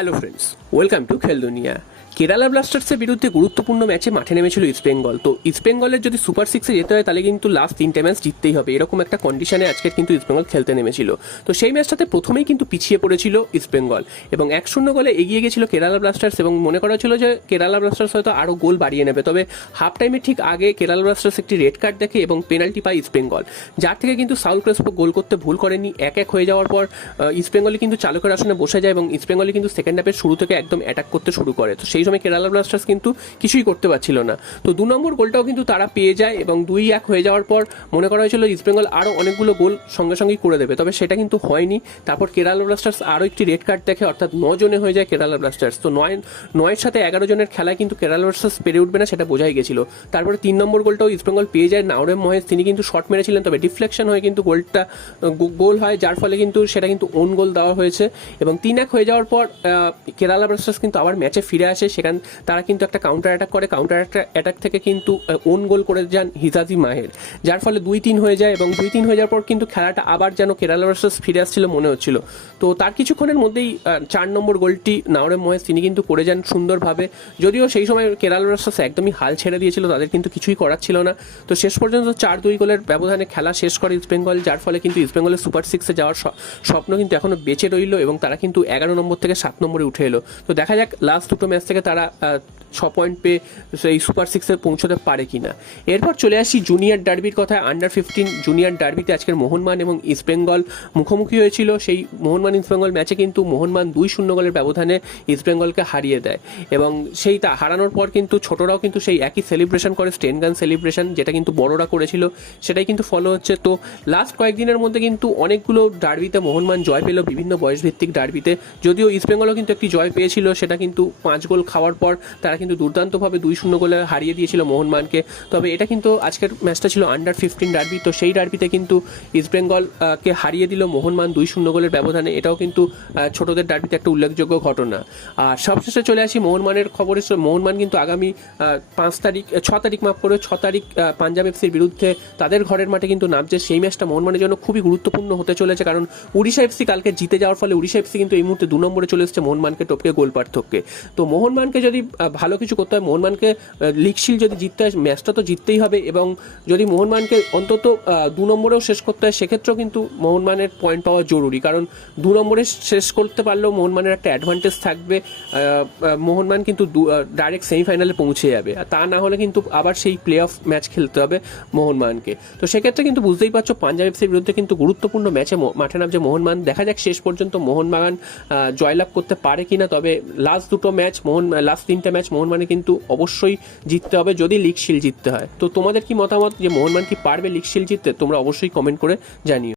Hello friends, welcome to খেল দুনিয়া। কেরালা ব্লাস্টার্সের বিরুদ্ধে গুরুত্বপূর্ণ ম্যাচে মাঠে নেমেছিল ইস্ট বেঙ্গল। তো ইস্ট বেঙ্গলের যদি সুপার সিক্সে যেতে হয় তাহলে কিন্তু লাস্ট 3টে ম্যাচ জিততেই হবে, এরকম একটা কন্ডিশনে আজকের কিন্তু ইস্ট বেঙ্গল খেলতে নেমেছিল। তো সেই ম্যাচটাতে প্রথমেই কিন্তু পিছিয়ে পড়েছিল ইস্ট বেঙ্গল এবং 1-0 গোলে এগিয়ে গেছিল কেরালা ব্লাস্টার্স এবং মনে করা ছিল যে কেরালা ব্লাস্টার্স হয়তো আরও গোল বাড়িয়ে নেবে। তবে হাফ টাইমের ঠিক আগে কেরালা ব্লাস্টার্স একটি রেড কার্ড দেখে এবং পেনাল্টি পায় ইস্ট বেঙ্গল, যার থেকে কিন্তু সাউল ক্রেসপো গোল করতে ভুল করেনি। 1-1 হয়ে যাওয়ার পর ইস্ট বেঙ্গলই কিন্তু চালকের আসনে বসে যায় এবং ইস্ট বেঙ্গলই কিন্তু সেকেন্ড হাফের শুরু থেকে একদম অ্যাটাক করতে শুরু করে। তো সেই সময় কেরালা ব্লাস্টার্স কিন্তু কিছুই করতে পারছিল না। তো 2 নম্বর গোলটাও কিন্তু তারা পেয়ে যায় এবং 2-1 হয়ে যাওয়ার পর মনে করা হয়েছিল ইস্ট বেঙ্গল আরও অনেকগুলো গোল সঙ্গে সঙ্গেই করে দেবে, তবে সেটা কিন্তু হয়নি। তারপর কেরালা ব্লাস্টার্স আরও একটি রেড কার্ড দেখে, অর্থাৎ 9 জনে হয়ে যায় কেরালা ব্লাস্টার্স। তো 9-9 সাথে 11 জনের খেলায় কিন্তু কেরালা ব্লাস্টার্স পেরে উঠবে না, সেটা বোঝাই গেছিল। তারপরে 3 নম্বর গোলটাও ইস্ট বেঙ্গল পেয়ে যায়। নাওরেম মহেশ তিনি কিন্তু শট মেরেছিলেন, তবে ডিফ্লেকশন হয়ে কিন্তু গোলটা গোল হয়, যার ফলে কিন্তু সেটা কিন্তু ওন গোল দেওয়া হয়েছে এবং 3-1 হয়ে যাওয়ার পর কেরালা ব্লাস্টার্স কিন্তু আবার ম্যাচে ফিরে আসে। সেখানে তারা কিন্তু একটা কাউন্টার অ্যাটাক করে, কাউন্টার অ্যাটাক থেকে কিন্তু ওন গোল করে যান হিজাজি মাহের, যার ফলে 2-3 হয়ে যায় এবং 2-3 হয়ে যাওয়ার পর কিন্তু খেলাটা আবার যেন কেরালা ব্লাস্টার্স ফিরে আসছিল মনে হচ্ছিল। তো তার কিছুক্ষণের মধ্যেই 4 নম্বর গোলটি নাওরেম মহেশ তিনি কিন্তু করে যান সুন্দরভাবে। যদিও সেই সময় কেরালা ব্লাস্টার্স একদমই হাল ছেড়ে দিয়েছিল, তাদের কিন্তু কিছুই করার ছিল না। তো শেষ পর্যন্ত 4-2 গোলের ব্যবধানে খেলা শেষ করে ইস্ট বেঙ্গল, যার ফলে কিন্তু ইস্ট বেঙ্গলের সুপার সিক্সে যাওয়ার স্বপ্ন কিন্তু এখনো বেঁচে রইল এবং তারা কিন্তু 11 নম্বর থেকে 7 নম্বরে উঠে এলো। তো দেখা যাক লাস্ট দুটো ম্যাচ থেকে তারা 6 পয়েন্ট পেয়ে সেই সুপার সিক্সে পৌঁছতে পারে কিনা। এরপর চলে আসি জুনিয়র ডার্বির কথায়। আন্ডার 15 জুনিয়র ডার্বিতে আজকের মোহনবাগান এবং ইস্ট বেঙ্গল মুখোমুখি হয়েছিল। সেই মোহনবাগান ইস্ট বেঙ্গল ম্যাচে কিন্তু মোহনবাগান 2-0 গোলের ব্যবধানে ইস্ট বেঙ্গলকে হারিয়ে দেয় এবং সেই হারানোর পর কিন্তু ছোটরাও কিন্তু সেই একই সেলিব্রেশন করে, স্টেন গান সেলিব্রেশন, যেটা কিন্তু বড়রা করেছিল সেটাই কিন্তু ফলো হচ্ছে। তো লাস্ট কয়েকদিনের মধ্যে কিন্তু অনেকগুলো ডার্বিতে মোহনবাগান জয় পেল, বিভিন্ন বয়সভিত্তিক ডার্বিতে। যদিও ইস্ট বেঙ্গলও কিন্তু একটি জয় পেয়েছিল, সেটা কিন্তু 5 গোল খাওয়ার পর তারা কিন্তু দুর্দান্তভাবে 2-0 গোলে হারিয়ে দিয়েছিল মোহনবাগানকে। তবে এটা কিন্তু আজকের ম্যাচটা ছিল আন্ডার 15 ডার্বি, তো সেই ডার্বিতে কিন্তু ইস্ট বেঙ্গলকে হারিয়ে দিল মোহনবাগান 2-0 গোলের ব্যবধানে। এটাও কিন্তু ছোটদের ডার্বিতে একটা উল্লেখযোগ্য ঘটনা। আর সবশেষে চলে আসি মোহনবাগানের খবরে। মোহনবাগান কিন্তু আগামী 6 তারিখ পাঞ্জাব এফসির বিরুদ্ধে তাদের ঘরের মাঠে কিন্তু নামছে। সেই ম্যাচটা মোহনবাগানের জন্য খুবই গুরুত্বপূর্ণ হতে চলেছে, কারণ উড়িষ্যা এফসি কালকে জিতে যাওয়ার ফলে উড়িষ্যা এফসি কিন্তু এই মুহূর্তে 2 নম্বরে চলে এসেছে মোহনবাগানকে টপকে গোল পার্থক্যে। তো মোহনবাগানকে যদি ভালো কিছু করতে হয়, মোহনবাগানকে লিগ শিল্ড যদি জিততে হয়, ম্যাচটা তো জিততেই হবে এবং যদি মোহনবাগানকে অন্তত 2 নম্বরেও শেষ করতে হয়, সেক্ষেত্রেও কিন্তু মোহনবাগানের পয়েন্ট পাওয়া জরুরি, কারণ 2 নম্বরে শেষ করতে পারলেও মোহনবাগানের একটা অ্যাডভান্টেজ থাকবে। মোহনবাগান কিন্তু ডাইরেক্ট সেমিফাইনালে পৌঁছে যাবে, আর তা না হলে কিন্তু আবার সেই প্লে অফ ম্যাচ খেলতে হবে মোহনবাগানকে। তো সেক্ষেত্রে কিন্তু বুঝতেই পারছো পাঞ্জাব এফসির বিরুদ্ধে কিন্তু গুরুত্বপূর্ণ ম্যাচে মাঠে নামছে মোহনবাগান। দেখা যাক শেষ পর্যন্ত মোহনবাগান জয়লাভ করতে পারে কিনা। তবে লাস্ট 3টে ম্যাচ মোহনবাগানে কিন্তু অবশ্যই জিততে হবে যদি লিগ শিল্ড জিততে হয়। তো তোমাদের কি মতামত যে মোহনবাগান কি পারবে লিগ শিল্ড জিততে? তোমরা অবশ্যই কমেন্ট করে জানিও।